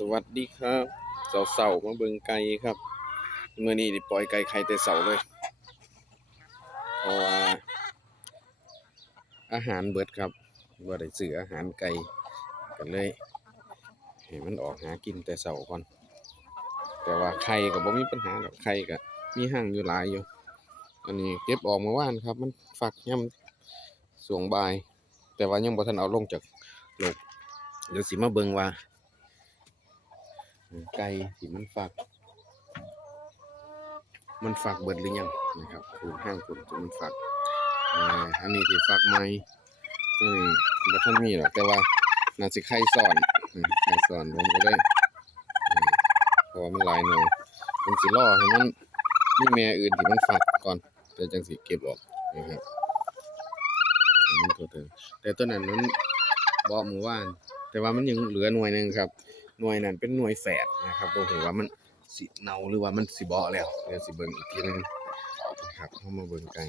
สวัสดีครับเสาเสามาเบิ่งไก่ครับเมื่อนี้ดิปล่อยไก่ไข่แต่เสาเลยเพราะว่าอาหารเบิดครับบ่าได้ซื้ออาหารไก่กันเลยให้มันออกหากินแต่เสาก่อน แต่ว่าไข่ก็บ่มีปัญหาดอกไข่ก็มีห่างอยู่หลายอยู่ อันนี้เก็บออกเมื่านครับ มันฟักย่ำสวงบาย แต่ว่ายังบ่ทันเอาลงจากโลกเดี๋ยวสิมาเบิ่งว่า ไก่ที่มันฝัก มันฝักเบิดหรือยังนะครับคูห้างคุณที่มันฝักอันนี้ที่ฝักใหม่ตัวนี้บ่ทันมีหรอกแต่ว่าน่าสิไข่ซ้อนอืมไข่ซ้อนผมก็เลยอืมเพราะว่ามันหลายหน่วยผมสิรอให้มันมีแม่อื่นที่มันฝักก่อนเดี๋ยวจังสิเก็บออกนะครับอันตัวเติมแต่ตัวนั้นมันบ่หมู่ว่าน แต่ว่ามันยังเหลือหน่วยหนึ่งครับ หน่วยนั้นเป็นหน่วยแฝดนะครับบ่ฮู้ว่ามันสิเน่าหรือว่ามันสิเบาะแล้วเดี๋ยวสิเบิ่งอีกทีนึงนะครับเข้ามาเบิ่งกัน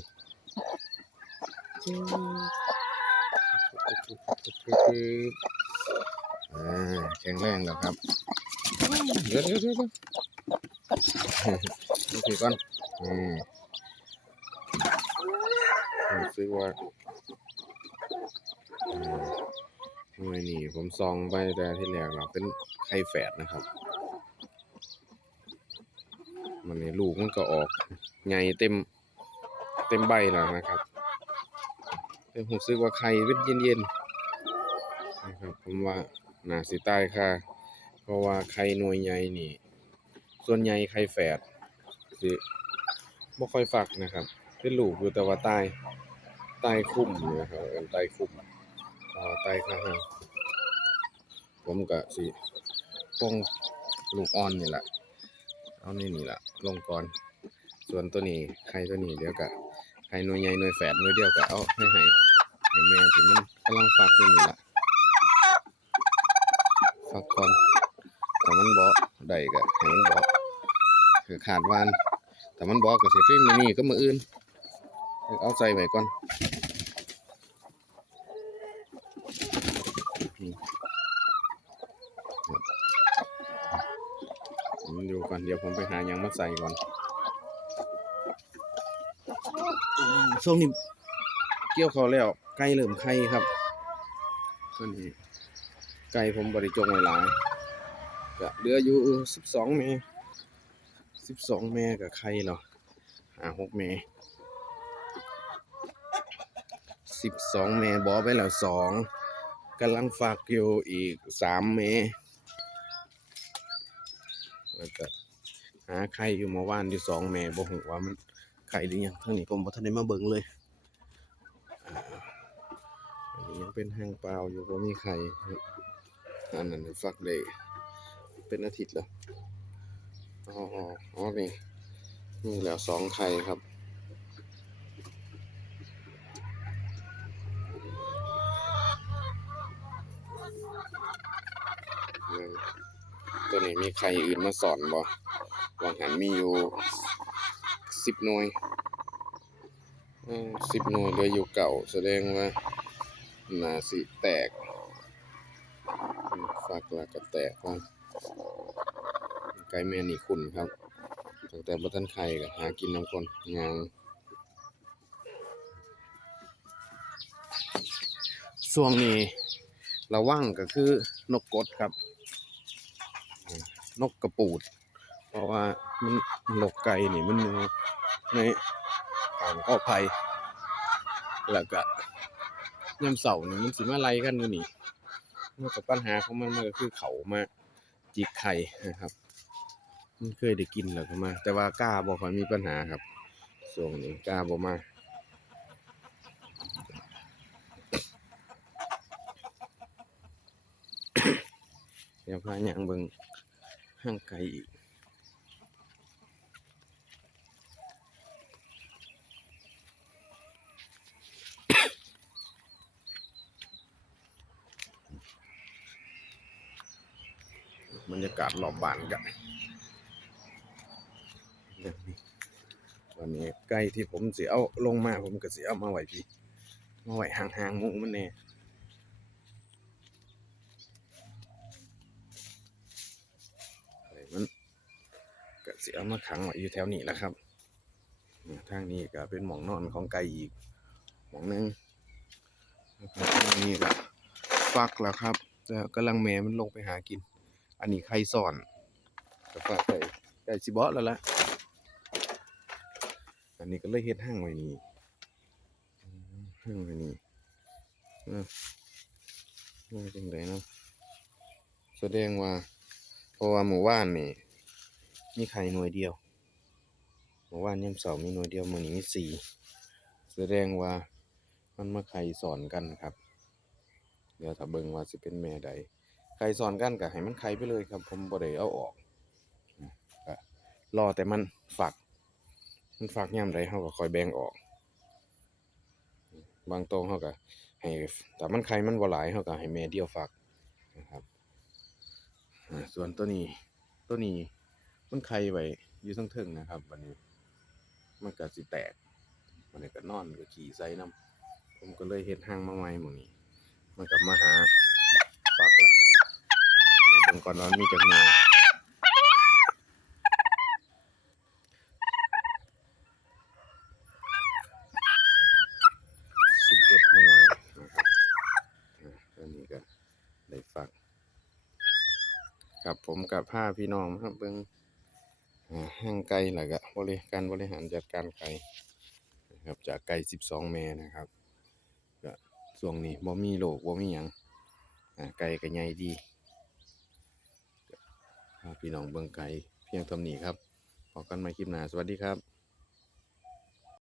อ่าแข็งแรงแล้วครับเดี๋ยวเดี๋ยวเดี๋ยวดี๋ยวนี่คือก่อนอืมรู้สึกว่า หน่วยนี่ผมซองไปแต่ที่แรกเราเป็นไข่แฝดนะครับ มันนี่ลูกมันก็ออกใหญ่เต็มเต็มใบแล้วนะครับแต่ผมซื้อว่าไข่เป็นเย็นๆนะครับผมว่าน่าสิตายค่ะ เพราะว่าไข่หน่วยใหญ่นี่ ส่วนใหญ่ไข่แฝดสิบ่ค่อยฝักนะครับ เป็นลูกอยู่แต่ว่าตายตายคุ้มนะครับเอิ้นตายคุ้ม อ่าไตข้างหางผมก็สิป้องลูกอ่อนนี่แหละเอานี่นี่แหละลงก่อน ส่วนตัวนี้ไข่ตัวนี้เดี๋ยวก็ไข่หน่วยใหญ่หน่วยแฝดหน่วยเดียวก็เอาให้ให้ให้แม่ที่มันกำลังฟักอยู่นี่แหละฟักก่อนแต่มันบ่ได้ก็ให้มันบ่คือขาดวานแต่มันบ่ก็สิฟิมื้อนี้ก็มืออื่นเอาใส่ไว้ก่อน ผมดูก่อนเดี๋ยวผมไปหายังมาใส่ก่อนอช่วงนี้เกี่ยวเขาแล้วไก่เริ่มไข่ครับตัวนี้ไก่ผมบริจงไว้หลายก็เหลืออยู่สิบสองแม่สิบสองแม่กับไข่เหรอหาหกแม่สิบสองแม่บอไปแล้วสอง กำลังฝากอยู่อีกสามแม่แล้วก็หาไข่อยู่เมาว่านอยู่สองแม่บ่ฮู้ว่ามันไข่หรือยังทั้งนี้ผมบ่ทันได้มาเบิ่งเลยอ่าอันนี้ยังเป็นหางเปล่าอยู่บ่มีไข่อันนั้นฟักได้เป็นอาทิตย์แล้วอ๋ออ๋ออ๋อนี่นี่แล้วสองไข่ครับ ตัวนี้มีใครอื่นมาสอนบ่วางหันมีอยู่สิบหน่วยสิบหน่วยเหลืออยู่เก่าแสดงว่านาสิแตกฝากลักก็แตกครับไก่แม่นี่คุณครับตั้งแต่บัทันไข่ก็หากินน้ำคนยางช่วงนี้ระวังก็คือนกกดครับ นกกระปูด เพราะว่ามันนกไก่นี่มันอยู่ในอ่างก็ไผ่แล้วก็ยามเสาร์นี่มันสิมาไล่กันอยู่นี่มันกับปัญหาของมันมันก็คือเขามาจิกไข่นะครับ มันเคยได้กินแล้วก็มา แต่ว่ากล้าบ่ค่อยมีปัญหาครับช่วงนี้กล้าบ่มาเดี๋ยวพาย่างเบิ่ง ห้างไก่อีกบรรยากาศรอบบ้านกันวันนี้ไก่ที่ผมเสิเอาลงมาผมก็เสิเอามาไหวพี่ มาไหวห่างๆหมูมันแน่ เอามาขังไว้อยู่แถวนี้แหละครับทางนี้ก็เป็นหมองนอนของไก่อีกหมองหนึงนะครับทางนี้ก็ฟักแล้วครับแล้วกำลังแม่มันลงไปหากิน อันนี้ไข่ซ่อนก็ฝากไก่ไก่สิบาะแล้วล่ะอันนี้ก็เลยเฮ็ดห้างไว้นี่ห้างไว้นี่เออว่าจังไดเนาะแสดงว่าเพราะว่าหมู่บ้านนี่ มีไข่หน่วยเดียวหมู่บ้านยามเสาร์มีหน่วยเดียวมื้อนี้มีสี่แสดงว่ามันมาไข่สอนกันครับ เดี๋ยวถ้าเบิ่งว่าสิเป็นแม่ใดไข่สอนกันก็ให้มันไข่ไปเลยครับ ผมบ่ได้เอาออกรอแต่มันฝัก มันฝักยามใดเฮาก็คอยแบ่งออก บางตรงเฮาก็ให้แต่มันไข่มันบ่หลายเฮาก็ให้แม่เดียวฝักนะครับส่วนตัวนี้ตัวนี้ มันไข่ไว้อยู่ทั้งเทิงนะครับวันนี้ มันก็สิแตกวันนี้ก็นอนก็ขี่ใส่น้ำผมก็เลยเฮ็ดห้างมาใหม่หมื้นี้มันก็มาหาฝากละเดี๋ยวเบิ่งก่อนว่ามีจักหน่วยสิบเอ็ดหน่วยนะครับอ่าตัวนี้ก็ได้ฝากครับผมกับผ้าพี่น้องครับเบิ่ง ห้างไก่แล้วก็บริการบริหารจัดการไก่นะครับจากไก่12แม่นะครับก็ช่วงนี้บ่มีโรคบ่มีหยังไก่ก็ใหญ่ดีพี่น้องเบิ่งไก่เพียงท่านี้ครับพบกันใหม่คลิปหน้าสวัสดีครับ